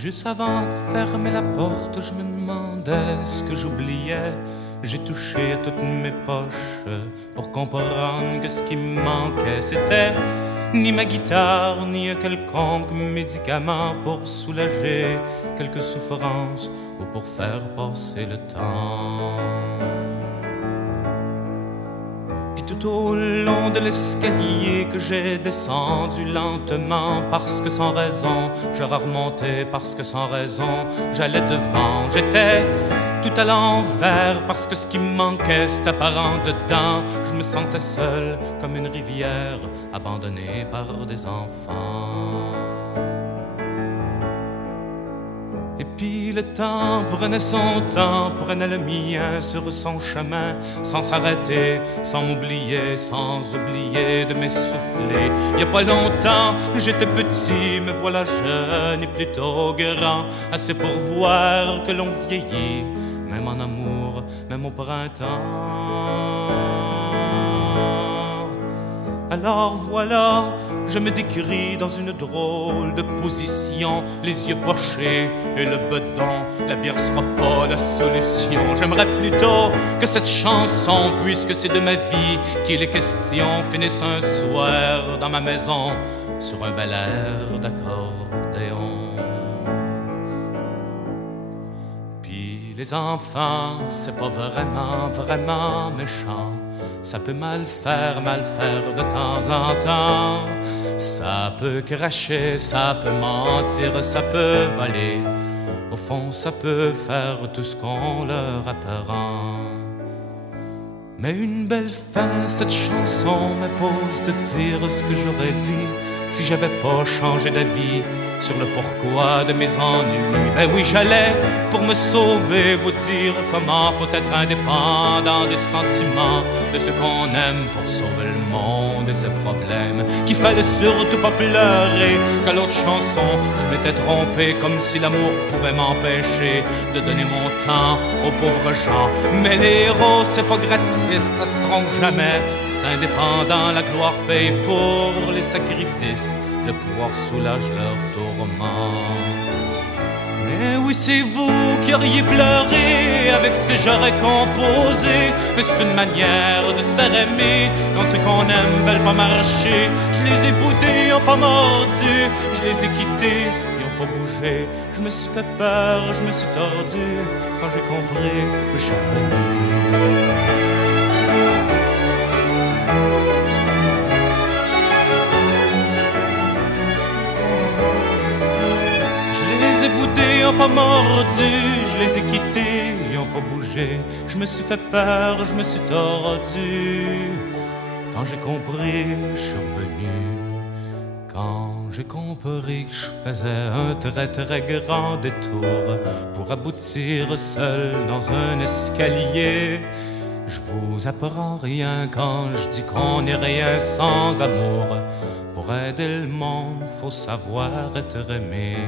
Juste avant de fermer la porte, je me demandais ce que j'oubliais. J'ai touché à toutes mes poches pour comprendre que ce qui me manquait, c'était ni ma guitare, ni un quelconque médicament pour soulager quelques souffrances ou pour faire passer le temps. Puis tout au long de l'escalier que j'ai descendu lentement, parce que sans raison j'aurais remonté, parce que sans raison j'allais devant. J'étais tout à l'envers, parce que ce qui me manquait c'était apparent dedans. Je me sentais seul comme une rivière abandonnée par des enfants. Et puis le temps prenait son temps, prenait le mien sur son chemin, sans s'arrêter, sans m'oublier, sans oublier de m'essouffler. Il y a pas longtemps, j'étais petit, me voilà jeune et plutôt grand, assez pour voir que l'on vieillit, même en amour, même au printemps. Alors voilà, je me décris dans une drôle de position, les yeux pochés et le bedon. La bière sera pas la solution. J'aimerais plutôt que cette chanson, puisque c'est de ma vie qu'il est question, finisse un soir dans ma maison sur un bel air d'accordéon. Puis les enfants, c'est pas vraiment méchant. Ça peut mal faire de temps en temps. Ça peut cracher, ça peut mentir, ça peut voler. Au fond, ça peut faire tout ce qu'on leur apprend. Mais une belle fin, cette chanson m'impose de dire ce que j'aurais dit si j'avais pas changé d'avis sur le pourquoi de mes ennuis. Ben oui, j'allais pour me sauver vous dire comment faut être indépendant des sentiments de ce qu'on aime pour sauver le monde et ses problèmes. Qu'il fallait surtout pas pleurer qu'à l'autre chanson je m'étais trompé, comme si l'amour pouvait m'empêcher de donner mon temps aux pauvres gens. Mais les héros c'est pas gratis, ça se trompe jamais, c'est indépendant, la gloire paye pour les sacrifices, le pouvoir soulage leurs tourments. Mais oui, c'est vous qui auriez pleuré avec ce que j'aurais composé. Mais c'est une manière de se faire aimer quand ceux qu'on aime veulent pas marcher. Je les ai boudés, ils ont pas mordu. Je les ai quittés, ils ont pas bougé. Je me suis fait peur, je me suis tordu. Quand j'ai compris, je suis revenu. Ils n'ont pas mordu, je les ai quittés, ils n'ont pas bougé. Je me suis fait peur, je me suis tordu. Quand j'ai compris, je suis revenu. Quand j'ai compris que je faisais un très grand détour pour aboutir seul dans un escalier. Je vous apprends rien quand je dis qu'on n'est rien sans amour. Pour aider le monde, faut savoir être aimé.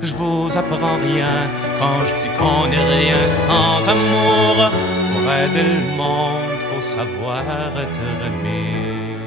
Je vous apprends rien quand je dis qu'on n'est rien sans amour. Pour aider le monde, faut savoir être aimé.